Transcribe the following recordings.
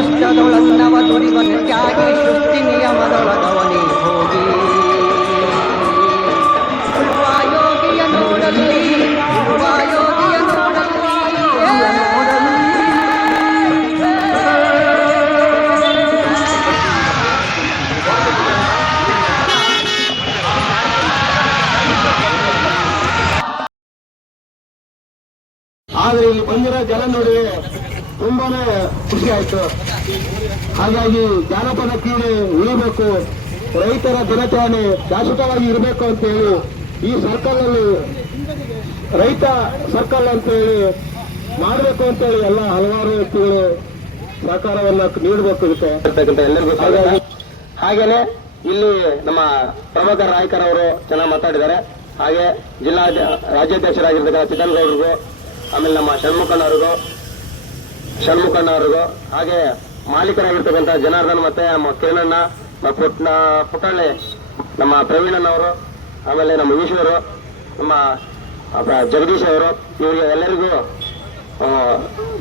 ಕಷ್ಟದೊಳನ್ನವ ದುರಿವನ ತ್ಯಾಗಿ ಸೃಷ್ಟಿ ನಿಯಮದೊಳಗವನೇ ಹೋಗಿ ಯೋಗಿಯ ನೋಡಲಿ ಯೋಗಿಯ ಆದ್ರೆ ಇಲ್ಲಿ ಬಂದಿರೋ ಜನ ನೋಡಿ ತುಂಬಾನೇ ಖುಷಿ ಆಯ್ತು. ಹಾಗಾಗಿ ಜಾನಪದ ಕ್ರೀಡೆ ಉಳಿಬೇಕು, ರೈತರ ದಿನಾಚರಣೆ ಶಾಶ್ವತವಾಗಿ ಇರಬೇಕು ಅಂತ ಹೇಳಿ ಈ ಸರ್ಕಲ್ನಲ್ಲಿ ರೈತ ಸರ್ಕಲ್ ಅಂತ ಹೇಳಿ ಮಾಡಬೇಕು ಅಂತ ಹೇಳಿ ಎಲ್ಲ ಹಲವಾರು ವ್ಯಕ್ತಿಗಳು ಸಹಕಾರವನ್ನ ನೀಡಬೇಕು ಇದಕ್ಕೆ ಎಲ್ಲರಿಗೂ. ಹಾಗೇನೆ ಇಲ್ಲಿ ನಮ್ಮ ಪ್ರಭಾಕರ್ ನಾಯ್ಕರ್ ಅವರು ಚೆನ್ನಾಗಿ ಮಾತಾಡಿದ್ದಾರೆ. ಹಾಗೆ ರಾಜ್ಯಾಧ್ಯಕ್ಷರಾಗಿರ್ತಕ್ಕಂಥ ಚಿಕ್ಕನಗೌಡರಿಗೂ, ಆಮೇಲೆ ನಮ್ಮ ಷಣ್ಮುಖಣ್ಣವ್ರಿಗೂ, ಹಾಗೆ ಮಾಲೀಕರಾಗಿರ್ತಕ್ಕಂಥ ಜನಾರ್ದನ್ ಮತ್ತೆ ನಮ್ಮ ಕಿರಣಣ್ಣ, ಪುಟ್ಟಳ್ಳಿ, ನಮ್ಮ ಪ್ರವೀಣಣ್ಣವರು, ಆಮೇಲೆ ನಮ್ಮ ಈಶ್ವರು, ನಮ್ಮ ಜಗದೀಶ್ ಅವರು, ಇವರಿಗೆ ಎಲ್ಲರಿಗೂ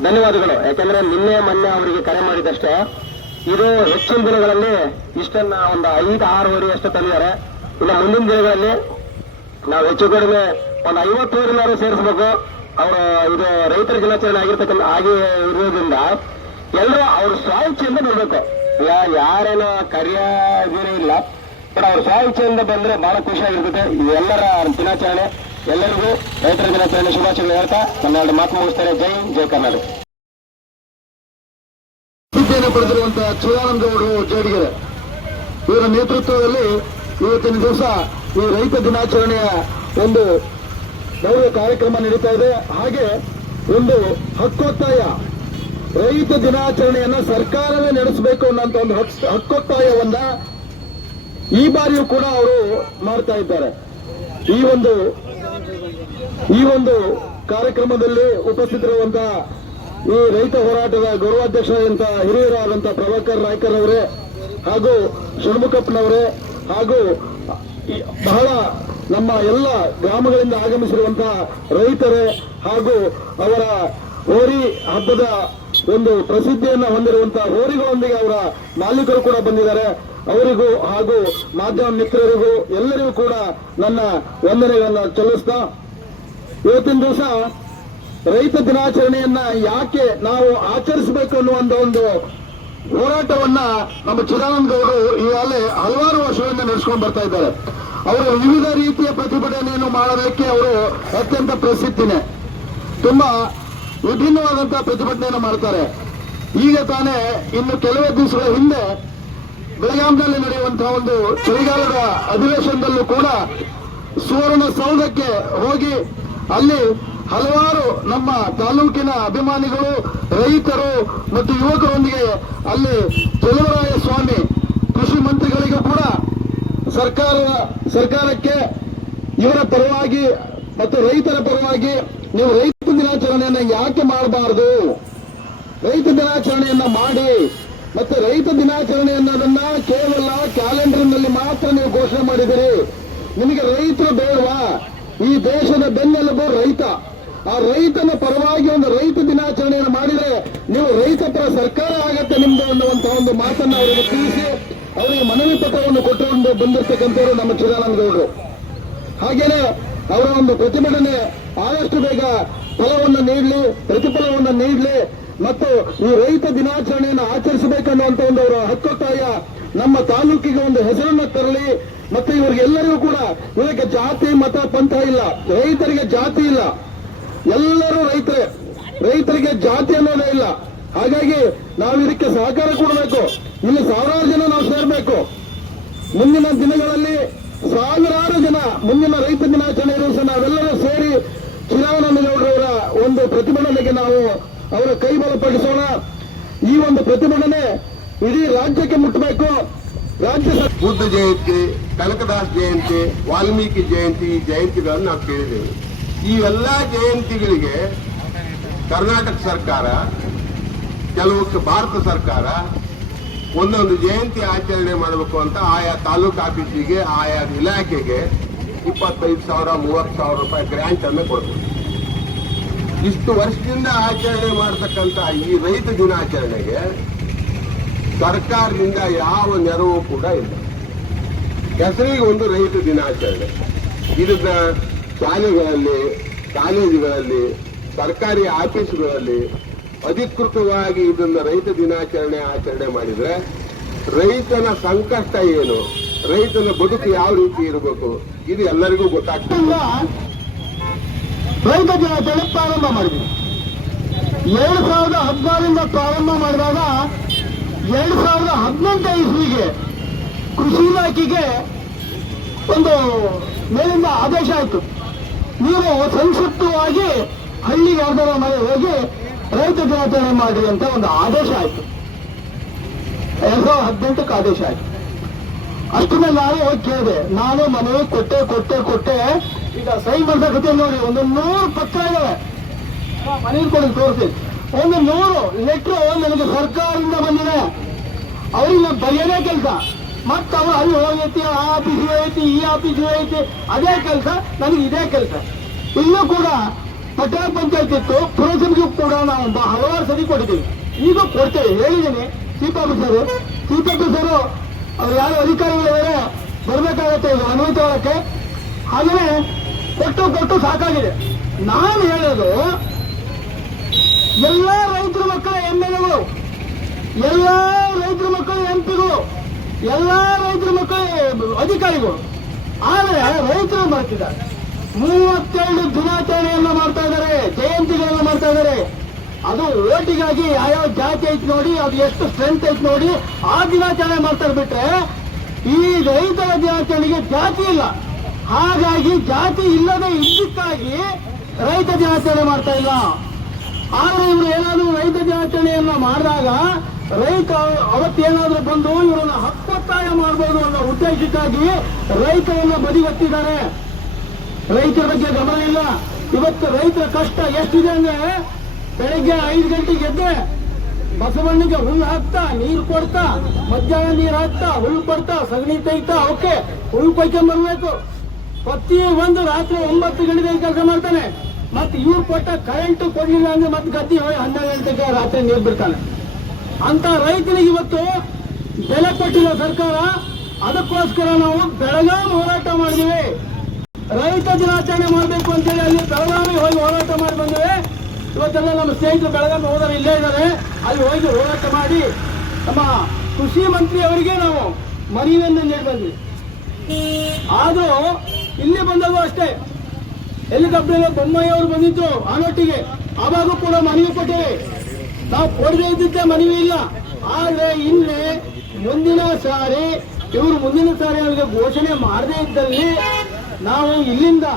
ಧನ್ಯವಾದಗಳು. ಯಾಕಂದ್ರೆ ನಿನ್ನೆ ಮೊನ್ನೆ ಅವರಿಗೆ ಕರೆ ಮಾಡಿದಷ್ಟೇ ಇದು ಹೆಚ್ಚಿನ ದಿನಗಳಲ್ಲಿ ಇಷ್ಟನ್ನ ಒಂದು 5-6 ವರೆ ಅಷ್ಟು ತಂದಿದ್ದಾರೆ. ಇನ್ನು ಮುಂದಿನ ದಿನಗಳಲ್ಲಿ ನಾವು ಹೆಚ್ಚು ಕಡಿಮೆ ಒಂದು 50 ವರೆನಾರು ಸೇರಿಸಬೇಕು. ಅವರು ಇದು ರೈತರ ದಿನಾಚರಣೆ ಆಗಿ ಇರೋದ್ರಿಂದ ಎಲ್ಲರೂ ಅವ್ರ ಸ್ವೇಚ್ಛೆಯಿಂದ ನೋಡ್ಬೇಕು. ಯಾರೇನೋ ಕರೆಯೋದೇ ಇಲ್ಲ, ಬಟ್ ಅವ್ರ ಸ್ವೇಚ್ಛೆಯಿಂದ ಬಂದ್ರೆ ಬಹಳ ಖುಷಿಯಾಗಿರ್ತದೆ. ಇದು ಎಲ್ಲರ ದಿನಾಚರಣೆ. ಎಲ್ಲರಿಗೂ ರೈತರ ದಿನಾಚರಣೆ ಶುಭಾಶಯಗಳು ಹೇಳ್ತಾ ನನ್ನ ಮಾತು ಮುಗಿಸ್ತಾರೆ. ಜೈ ಕರ್ನಾಟಕ. ಪಡೆದಿರುವಂತಹ ಚಿದಾನಂದಗೌಡರು ಜೇಡಿಗೆರೆ ಇವರ ನೇತೃತ್ವದಲ್ಲಿ ಇವತ್ತಿನ ದಿವಸ ಈ ರೈತ ದಿನಾಚರಣೆಯ ಒಂದು ಭವ್ಯ ಕಾರ್ಯಕ್ರಮ ನಡೀತಾ ಇದೆ. ಹಾಗೆ ಒಂದು ಹಕ್ಕೊತ್ತಾಯ, ರೈತ ದಿನಾಚರಣೆಯನ್ನ ಸರ್ಕಾರವೇ ನಡೆಸಬೇಕು ಅನ್ನೋಂಥ ಒಂದು ಹಕ್ಕೊತ್ತಾಯವನ್ನ ಈ ಬಾರಿಯೂ ಕೂಡ ಅವರು ಮಾಡ್ತಾ ಇದ್ದಾರೆ. ಈ ಒಂದು ಕಾರ್ಯಕ್ರಮದಲ್ಲಿ ಉಪಸ್ಥಿತರಿರುವಂತಹ ಈ ರೈತ ಹೋರಾಟದ ಗೌರವಾಧ್ಯಕ್ಷರಾದಂತಹ ಹಿರಿಯರಾದಂತಹ ಪ್ರಭಾಕರ್ ನಾಯ್ಕರ್ ಅವರೇ, ಹಾಗೂ ಷಣ್ಮುಖಪ್ಪನವರೇ, ಹಾಗೂ ಬಹಳ ನಮ್ಮ ಎಲ್ಲ ಗ್ರಾಮಗಳಿಂದ ಆಗಮಿಸಿರುವಂತಹ ರೈತರೇ, ಹಾಗೂ ಅವರ ಹೋರಿ ಹಬ್ಬದ ಒಂದು ಪ್ರಸಿದ್ಧಿಯನ್ನ ಹೊಂದಿರುವಂತಹ ಹೋರಿಗಳೊಂದಿಗೆ ಅವರ ಮಾಲೀಕರು ಕೂಡ ಬಂದಿದ್ದಾರೆ. ಅವರಿಗೂ ಹಾಗೂ ಮಾಧ್ಯಮ ಮಿತ್ರರಿಗೂ ಎಲ್ಲರಿಗೂ ಕೂಡ ನನ್ನ ವಂದನೆಗಳನ್ನು ಸಲ್ಲಿಸ್ತಾ, ಇವತ್ತಿನ ದಿವಸ ರೈತ ದಿನಾಚರಣೆಯನ್ನ ಯಾಕೆ ನಾವು ಆಚರಿಸಬೇಕು ಅನ್ನುವಂತ ಒಂದು ಹೋರಾಟವನ್ನ ನಮ್ಮ ಚಿದಾನಂದಗೌಡರು ಈಗಾಗಲೇ ಹಲವಾರು ವರ್ಷಗಳಿಂದ ನಡೆಸ್ಕೊಂಡು ಬರ್ತಾ ಇದ್ದಾರೆ. ಅವರು ವಿವಿಧ ರೀತಿಯ ಪ್ರತಿಭಟನೆಯನ್ನು ಮಾಡೋದಕ್ಕೆ ಅವರು ಅತ್ಯಂತ ಪ್ರಸಿದ್ಧಿನೇ, ತುಂಬಾ ವಿಭಿನ್ನವಾದಂತಹ ಪ್ರತಿಭಟನೆಯನ್ನು ಮಾಡ್ತಾರೆ. ಈಗ ತಾನೇ ಇನ್ನು ಕೆಲವೇ ದಿವಸಗಳ ಹಿಂದೆ ಬೆಳಗಾಂನಲ್ಲಿ ನಡೆಯುವಂತಹ ಒಂದು ಚಳಿಗಾಲದ ಅಧಿವೇಶನದಲ್ಲೂ ಕೂಡ ಸುವರ್ಣಸೌಧಕ್ಕೆ ಹೋಗಿ ಅಲ್ಲಿ ಹಲವಾರು ನಮ್ಮ ತಾಲೂಕಿನ ಅಭಿಮಾನಿಗಳು, ರೈತರು ಮತ್ತು ಯುವಕರೊಂದಿಗೆ ಅಲ್ಲಿ ಚಲುವರಾಯ ಸ್ವಾಮಿ ಕೃಷಿ ಮಂತ್ರಿಗಳಿಗೂ ಕೂಡ ಸರ್ಕಾರಕ್ಕೆ ಇವರ ಪರವಾಗಿ ಮತ್ತು ರೈತರ ಪರವಾಗಿ ನೀವು ರೈತ ದಿನಾಚರಣೆಯನ್ನ ಯಾಕೆ ಮಾಡಬಾರದು, ರೈತ ದಿನಾಚರಣೆಯನ್ನ ಮಾಡಿ, ಮತ್ತೆ ರೈತ ದಿನಾಚರಣೆ ಅನ್ನೋದನ್ನ ಕೇವಲ ಕ್ಯಾಲೆಂಡರ್ನಲ್ಲಿ ಮಾತ್ರ ನೀವು ಘೋಷಣೆ ಮಾಡಿದಿರಿ. ನಿಮಗೆ ರೈತರು ಬೇಡವಾ? ಈ ದೇಶದ ಬೆನ್ನೆಲುಬು ರೈತ. ಆ ರೈತನ ಪರವಾಗಿ ಒಂದು ರೈತ ದಿನಾಚರಣೆಯನ್ನು ಮಾಡಿದ್ರೆ ನೀವು ರೈತ ಪರ ಸರ್ಕಾರ ಆಗತ್ತೆ ನಿಮ್ದು ಅನ್ನುವಂತಹ ಒಂದು ಮಾತನ್ನ ಅವರಿಗೆ ತಿಳಿಸಿ ಅವರಿಗೆ ಮನವಿ ಪತ್ರವನ್ನು ಕೊಟ್ಟುಕೊಂಡು ಬಂದಿರತಕ್ಕಂಥವರು ನಮ್ಮ ಚಿದಾನಂದಗೌಡರು. ಹಾಗೇನೆ ಅವರ ಒಂದು ಪ್ರತಿಭಟನೆ ಆದಷ್ಟು ಬೇಗ ಫಲವನ್ನು ನೀಡಲಿ, ಪ್ರತಿಫಲವನ್ನು ನೀಡಲಿ, ಮತ್ತು ಈ ರೈತ ದಿನಾಚರಣೆಯನ್ನು ಆಚರಿಸಬೇಕನ್ನುವಂತ ಒಂದು ಅವರ ಹಕ್ಕೊತ್ತಾಯ ನಮ್ಮ ತಾಲೂಕಿಗೆ ಒಂದು ಹೆಸರನ್ನು ತರಲಿ. ಮತ್ತೆ ಇವರಿಗೆಲ್ಲರಿಗೂ ಕೂಡ ಇವರಿಗೆ ಜಾತಿ ಮತ ಪಂಥ ಇಲ್ಲ, ರೈತರಿಗೆ ಜಾತಿ ಇಲ್ಲ, ಎಲ್ಲರೂ ರೈತರಿಗೆ ಜಾತಿ ಅನ್ನೋದೇ ಇಲ್ಲ. ಹಾಗಾಗಿ ನಾವು ಇದಕ್ಕೆ ಸಹಕಾರ ಕೊಡಬೇಕು. ಇಲ್ಲಿ ಸಾವಿರಾರು ಜನ ನಾವು ಸೇರಬೇಕು. ಮುಂದಿನ ದಿನಗಳಲ್ಲಿ ಸಾವಿರಾರು ಜನ ಮುಂದಿನ ರೈತ ದಿನಾಚರಣೆ ದಿವಸ ನಾವೆಲ್ಲರೂ ಸೇರಿ ಚಿದಾನಂದಗೌಡರವರ ಒಂದು ಪ್ರತಿಭಟನೆಗೆ ನಾವು ಅವರ ಕೈ ಬಲಪಡಿಸೋಣ. ಈ ಒಂದು ಪ್ರತಿಭಟನೆ ಇಡೀ ರಾಜ್ಯಕ್ಕೆ ಮುಟ್ಟಬೇಕು. ಬುದ್ಧ ಜಯಂತಿ, ಕನಕದಾಸ್ ಜಯಂತಿ, ವಾಲ್ಮೀಕಿ ಜಯಂತಿ ಜಯಂತಿಗಳನ್ನು ನಾವು ಕೇಳಿದ್ದೇವೆ. ಈ ಎಲ್ಲಾ ಜಯಂತಿಗಳಿಗೆ ಕರ್ನಾಟಕ ಸರ್ಕಾರ, ಕೆಲವು ಭಾರತ ಸರ್ಕಾರ ಒಂದೊಂದು ಜಯಂತಿ ಆಚರಣೆ ಮಾಡಬೇಕು ಅಂತ ಆಯಾ ತಾಲೂಕು ಆಫೀಸಿಗೆ, ಆಯಾ ಇಲಾಖೆಗೆ 25,000 30,000 ರೂಪಾಯಿ ಗ್ರಾಂಟ್ ಅನ್ನು ಕೊಡ್ತಾರೆ. ಇಷ್ಟು ವರ್ಷದಿಂದ ಆಚರಣೆ ಮಾಡತಕ್ಕಂತ ಈ ರೈತ ದಿನಾಚರಣೆಗೆ ಸರ್ಕಾರದಿಂದ ಯಾವ ನೆರವು ಕೂಡ ಇಲ್ಲ. ಹೆಸರಿಗೆ ಒಂದು ರೈತ ದಿನಾಚರಣೆ, ಇದನ್ನ ಶಾಲೆಗಳಲ್ಲಿ, ಕಾಲೇಜುಗಳಲ್ಲಿ, ಸರ್ಕಾರಿ ಆಫೀಸುಗಳಲ್ಲಿ ಅಧಿಕೃತವಾಗಿ ಇದನ್ನ ರೈತ ದಿನಾಚರಣೆ ಆಚರಣೆ ಮಾಡಿದ್ರೆ ರೈತನ ಸಂಕಷ್ಟ ಏನು, ರೈತನ ಬದುಕು ಯಾವ ರೀತಿ ಇರಬೇಕು, ಇದು ಎಲ್ಲರಿಗೂ ಗೊತ್ತಾಗ್ತದೆ. ರೈತ ದಿನಾಚರಣೆ ಪ್ರಾರಂಭ ಮಾಡಿದ್ವಿ. 2016ರಿಂದ ಪ್ರಾರಂಭ ಮಾಡಿದಾಗ 2018 ಇಸ್ವಿಗೆ ಕೃಷಿ ಇಲಾಖೆಗೆ ಒಂದು ಮೇಲಿಂದ ಆದೇಶ ಆಯಿತು, ನೀವು ಸಂಕ್ಷಿಪ್ತವಾಗಿ ಹಳ್ಳಿಗೆ ಯಾರ್ದಾರ ಮನೆ ಹೋಗಿ ರೈತ ದಿನಾಚರಣೆ ಮಾಡಿ ಅಂತ ಒಂದು ಆದೇಶ ಆಯಿತು. 2018ಕ್ಕೆ ಆದೇಶ ಆಯಿತು. ಅಷ್ಟು ಮೇಲೆ ನಾನು ಹೋಗಿ ಕೇಳಿದೆ, ನಾನು ಮನವಿ ಕೊಟ್ಟೆ. ಈಗ ಸಹಿ ಮಾಡ್ಸಕತ್ತೆ ನೋಡಿ, ಒಂದು 100 ಪತ್ರ ಇದಾವೆ, ಮನವಿ ಕೊಡಿ ತೋರಿಸಿ. ಒಂದು 100 ಲೆಟ್ರು ನನಗೆ ಸರ್ಕಾರದಿಂದ ಬಂದಿದೆ, ಅವ್ರಿಗೆ ನಾನು ಬರೆಯೋದೇ ಕೆಲಸ. ಮತ್ತೆ ಅವರು ಅಲ್ಲಿ ಹೋಗೈತಿ, ಆ ಆಫೀಸ್ಗೆ ಹೋಗೈತಿ, ಈ ಆಫೀಸ್ಗೆ ಹೋಗೈತಿ, ಅದೇ ಕೆಲಸ, ನನಗೆ ಇದೇ ಕೆಲಸ. ಇಲ್ಲೂ ಕೂಡ ಪಟ್ಟಣ ಪಂಚಾಯತ್ ಇತ್ತು, ಪುರಸಭೆಗೂ ಕೂಡ ನಾವು ಹಲವಾರು ಸರಿ ಕೊಟ್ಟಿದ್ದೀವಿ, ಈಗ ಕೊಡ್ತೇವೆ. ಹೇಳಿದ್ದೀನಿ ಚೀಫ್ ಆಫೀಸರು ಅವ್ರು ಯಾರು ಅಧಿಕಾರಿಗಳಿದ್ದಾರೆ ಬರ್ಬೇಕಾಗತ್ತೆ ಈಗ ಅನುಮತಿ ತಗೊಳಕ್ಕೆ. ಹಾಗೆಯೇ ಕೊಟ್ಟು ಸಾಕಾಗಿದೆ. ನಾನು ಹೇಳೋದು ಎಲ್ಲ ರೈತರ ಮಕ್ಕಳ MLAಗಳು, ಎಲ್ಲ ರೈತರ ಮಕ್ಕಳ MP ಗಳು, ಎಲ್ಲ ರೈತರ ಮಕ್ಕಳ ಅಧಿಕಾರಿಗಳು. ಆದರೆ ರೈತರು ಮಾಡ್ತಿದ್ದಾರೆ 32 ದಿನಾಚರಣೆಯನ್ನ ಮಾಡ್ತಾ ಇದ್ದಾರೆ, ಜಯಂತಿಗಳನ್ನ ಮಾಡ್ತಾ ಇದ್ದಾರೆ. ಅದು ಓಟಿಗಾಗಿ ಯಾವ್ಯಾವ ಜಾತಿ ಐತಿ ನೋಡಿ, ಅದು ಎಷ್ಟು ಸ್ಟ್ರೆಂತ್ ಐತಿ ನೋಡಿ ಆ ದಿನಾಚರಣೆ ಮಾಡ್ತಾರೆ. ಬಿಟ್ರೆ ಈ ರೈತರ ದಿನಾಚರಣೆಗೆ ಜಾತಿ ಇಲ್ಲ. ಹಾಗಾಗಿ ಜಾತಿ ಇಲ್ಲದೆ ಇದ್ದಕ್ಕಾಗಿ ರೈತ ದಿನಾಚರಣೆ ಮಾಡ್ತಾ ಇಲ್ಲ. ಆದ್ರೆ ಇವರು ಏನಾದ್ರು ರೈತ ದಿನಾಚರಣೆಯನ್ನ ಮಾಡಿದಾಗ ರೈತ ಅವತ್ತೇನಾದ್ರೂ ಬಂದು ಇವರನ್ನ ಹಕ್ಕೊತ್ತಾಯ ಮಾಡಬಹುದು ಅನ್ನೋ ಉದ್ದೇಶಕ್ಕಾಗಿ ರೈತರನ್ನ ಬದಿಗೊತ್ತಿದ್ದಾರೆ. ರೈತರ ಬಗ್ಗೆ ಗಮನ ಇಲ್ಲ. ಇವತ್ತು ರೈತರ ಕಷ್ಟ ಎಷ್ಟಿದೆ ಅಂದ್ರೆ, ಬೆಳಗ್ಗೆ 5 ಗಂಟೆಗೆ ಎದ್ದೆ ಬಸವಣ್ಣಿಗೆ ಹುಲ್ಲು ಹಾಕ್ತಾ, ನೀರು ಕೊಡ್ತಾ, ಮಧ್ಯಾಹ್ನ ನೀರು ಹಾಕ್ತಾ, ಹುಲ್ಲು ಕೊಡ್ತಾ, ಸಗಣಿ ತೆಗಿತಾ, ಅವಕ್ಕೆ ಹುಲ್ಲು ಕೊಯ್ಕೊಂಡ್ಬರ್ಬೇಕು. ಪ್ರತಿ ಒಂದು ರಾತ್ರಿ 9 ಗಂಟೆಗೆ ಕೆಲಸ ಮಾಡ್ತಾನೆ. ಮತ್ತೆ ಇವ್ರು ಕೊಟ್ಟ ಕರೆಂಟ್ ಕೊಡ್ಲಿಲ್ಲ ಅಂದ್ರೆ ಮತ್ತೆ ಗದ್ದೆ ಹೋಗಿ 12 ಗಂಟೆಗೆ ರಾತ್ರಿ ನೀರು ಬಿಡ್ತಾನೆ. ಅಂತ ರೈತನಿಗೆ ಇವತ್ತು ಬೆಲೆ ಕೊಟ್ಟಿಲ್ಲ ಸರ್ಕಾರ. ಅದಕ್ಕೋಸ್ಕರ ನಾವು ಬೆಳಗಾವಿ ಹೋರಾಟ ಮಾಡಿದ್ವಿ. ರೈತ ದಿನಾಚರಣೆ ಮಾಡಬೇಕು ಅಂತೇಳಿ ಅಲ್ಲಿ ಬೆಳಗಾವಿ ಹೋಗಿ ಹೋರಾಟ ಮಾಡಿ ಬಂದಿವೆ. ಇವತ್ತೆಲ್ಲ ನಮ್ಮ ಸ್ನೇಹಿತರು ಬೆಳಗಾವಿ ಹೋದರೆ ಇಲ್ಲೇ ಇದ್ದಾರೆ, ಅಲ್ಲಿ ಹೋಗಿ ಹೋರಾಟ ಮಾಡಿ ನಮ್ಮ ಕೃಷಿ ಮಂತ್ರಿ ಅವರಿಗೆ ನಾವು ಮನವಿಯನ್ನು ನೀಡಿ ಬಂದ್ವಿ. ಆದ್ರೂ ಇಲ್ಲಿ ಬಂದಾಗ ಅಷ್ಟೇ ಹೆಲಿಕಾಪ್ಟರ್ ಬೊಮ್ಮಾಯಿ ಅವರು ಬಂದಿದ್ರು ಆನೊಟ್ಟಿಗೆ, ಆವಾಗೂ ಕೂಡ ಮನವಿ ಕೊಟ್ಟೇವೆ. ನಾವು ಕೊಡದೇ ಇದ್ದಿದ್ದೆ ಮನವಿ ಇಲ್ಲ. ಆದ್ರೆ ಇಲ್ಲಿ ಮುಂದಿನ ಸಾರಿ ಅವರಿಗೆ ಘೋಷಣೆ ಮಾಡದೇ ಇದ್ದಲ್ಲಿ ನಾವು ಇಲ್ಲಿಂದ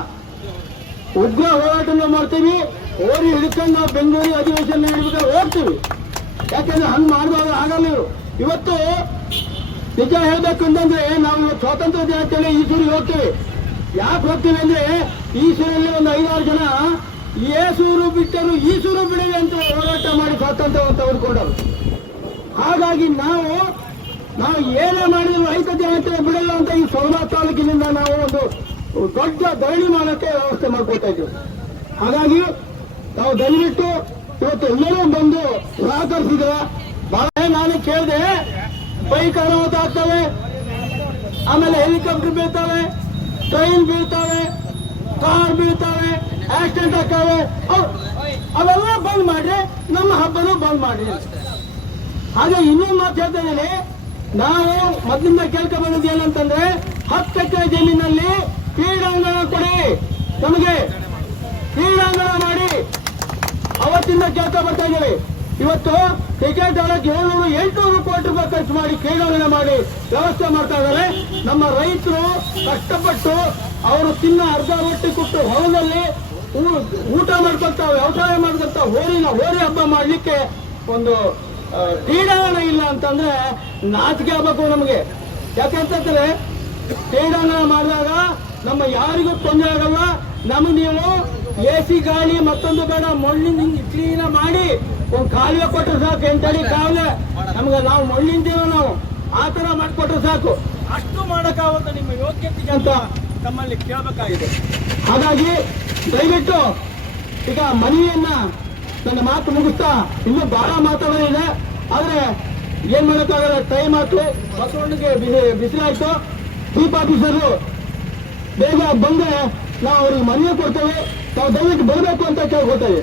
ಉಗ್ರ ಹೋರಾಟವನ್ನು ಮಾಡ್ತೀವಿ. ಹೋರಿ ಹಿಡ್ಕೊಂಡು ನಾವು ಬೆಂಗಳೂರಿಗೆ ಅಧಿವೇಶನ ನೀಡಬೇಕಾದ್ರೆ ಹೋಗ್ತೀವಿ. ಯಾಕಂದ್ರೆ ಹಂಗ್ ಮಾಡಿದಾಗ ಆಗಲ್ಲ. ಇವತ್ತು ನಿಜ ಹೇಳ್ಬೇಕು ಅಂತಂದ್ರೆ ನಾವು ಇವತ್ತು ಸ್ವಾತಂತ್ರ್ಯ ದಿನಾಚರಣೆ ಈಸೂರಿಗೆ ಹೋಗ್ತೀವಿ. ಯಾಕೆ ಹೋಗ್ತೀವಿ ಅಂದ್ರೆ ಈಸೂರಲ್ಲಿ ಒಂದು 5-6 ಜನ ಏಸೂರು ಬಿಟ್ಟರು ಈಸೂರು ಬಿಡಲಿ ಅಂತ ಹೋರಾಟ ಮಾಡಿ ಸ್ವಾತಂತ್ರ್ಯವನ್ನು ತೆಗೆದುಕೊಂಡರು. ಹಾಗಾಗಿ ನಾವು ಏನೇ ಮಾಡಿದ್ರು ರೈತ ದಿನಾಚರಣೆ ಬಿಡಲ್ಲ ಅಂತ ಈ ಸೊರಬ ತಾಲೂಕಿನಿಂದ ನಾವು ಒಂದು ದೊಡ್ಡ ಧರಣಿ ಮಾಡೋಕ್ಕೆ ವ್ಯವಸ್ಥೆ ಮಾಡ್ಕೊಳ್ತಾ ಇದ್ದೀವಿ. ಹಾಗಾಗಿ ನಾವು ದಯವಿಟ್ಟು ಇವತ್ತು ಎಲ್ಲರೂ ಬಂದು ಸಹಕರಿಸಿದ್ರೆ ಬಹಳ. ನಾನು ಕೇಳಿದೆ, ಬೈಕ್ ಅನಾಹುತ ಆಗ್ತವೆ, ಆಮೇಲೆ ಹೆಲಿಕಾಪ್ಟರ್ ಬೀಳ್ತವೆ, ಟ್ರೈನ್ ಬೀಳ್ತವೆ, ಕಾರ್ ಬೀಳ್ತವೆ, ಆಕ್ಸಿಡೆಂಟ್ ಆಗ್ತವೆ, ಅವೆಲ್ಲ ಬಂದ್ ಮಾಡ್ರಿ, ನಮ್ಮ ಹಬ್ಬನೂ ಬಂದ್ ಮಾಡ್ರಿ. ಹಾಗೆ ಇನ್ನೊಂದು ಮಾತು ಹೇಳ್ತಾ ಇದ್ದೀನಿ, ನಾವು ಮೊದಲಿಂದ ಕೇಳ್ಕೊ ಬಂದಿದ್ದು ಏನಂತಂದ್ರೆ 10 ಎಕರೆ ಜಮೀನಲ್ಲಿ ಕ್ರೀಡಾಂಗಣ ಕೊಡಿ, ನಮಗೆ ಕ್ರೀಡಾಂಗಣ ಮಾಡಿ ಅವತ್ತಿಂದ ಕೇಳ್ಕೊ ಬರ್ತಾ ಇದ್ದೀವಿ. ಇವತ್ತು ಕ್ರಿಕೆಟ್ ಆಡಕ್ಕೆ 700-800 ಕೋಟಿ ರೂಪಾಯಿ ಖರ್ಚು ಮಾಡಿ ಕ್ರೀಡಾಂಗಣ ಮಾಡಿ ವ್ಯವಸ್ಥೆ ಮಾಡ್ತಾ ಇದ್ದಾರೆ. ನಮ್ಮ ರೈತರು ಕಷ್ಟಪಟ್ಟು ಅವರು ತಿನ್ನ ಅರ್ಧ ರೊಟ್ಟಿ ಕೊಟ್ಟು ಹೊಲದಲ್ಲಿ ಊಟ ಮಾಡ್ಕೊಂತ ವ್ಯವಸಾಯ ಮಾಡ್ಕೊಂತ ಹೋರಿ ಹಬ್ಬ ಮಾಡ್ಲಿಕ್ಕೆ ಒಂದು ಕ್ರೀಡಾಂಗಣ ಇಲ್ಲ ಅಂತಂದ್ರೆ ನಾಚಿಕೆ ಆಗ್ಬೇಕು ನಮಗೆ. ಯಾಕೆಂತಂದ್ರೆ ಕ್ರೀಡಾಂಗಣ ಮಾಡಿದಾಗ ನಮ್ಮ ಯಾರಿಗೂ ತೊಂದರೆ ಆಗಲ್ಲ. ನಮಗೆ ನೀವು AC ಗಾಳಿ ಮತ್ತೊಂದು ಬೇಡ, ಮಣ್ಣಿನ ಕ್ಲೀನ್ ಮಾಡಿ ಒಂದು ಕಾಲುವೆ ಕೊಟ್ಟರೆ ಸಾಕು. ಎಂಟಡಿ ಕಾಲುವೆ ನಮ್ಗೆ ನಾವು ಮಣ್ಣಿಂದೀವೋ ನಾವು ಆ ತರ ಮಾಡಿಕೊಟ್ರೆ ಸಾಕು. ಅಷ್ಟು ಮಾಡಕ್ಕಾಗತ್ತ ನಿಮ್ಮ ಯೋಗ್ಯತೆಗೆ ಅಂತ ತಮ್ಮಲ್ಲಿ ಕೇಳಬೇಕಾಗಿದೆ. ಹಾಗಾಗಿ ದಯವಿಟ್ಟು ಈಗ ಮನವಿಯನ್ನ ನನ್ನ ಮಾತು ಮುಗಿಸ್ತಾ ಇನ್ನೂ ಬಹಳ ಮಾತಾಡೋದಿದೆ. ಆದ್ರೆ ಏನ್ ಮಾಡೋಕ್ಕಾಗಲ್ಲ, ಟೈಮ್ ಆಯ್ತು, ಬಸವಣ್ಣಗೆ ಬಿಸಿಲಾಯ್ತು. ಚೀಫ್ ಆಫೀಸರು ಬೇಗ ಬಂದ್ರೆ ನಾವು ಅವ್ರಿಗೆ ಮನವಿ ಕೊಡ್ತೇವೆ, ತಾವು ದಯವಿಟ್ಟು ಬರಬೇಕು ಅಂತ ಕೇಳ್ಕೊತೇವೆ.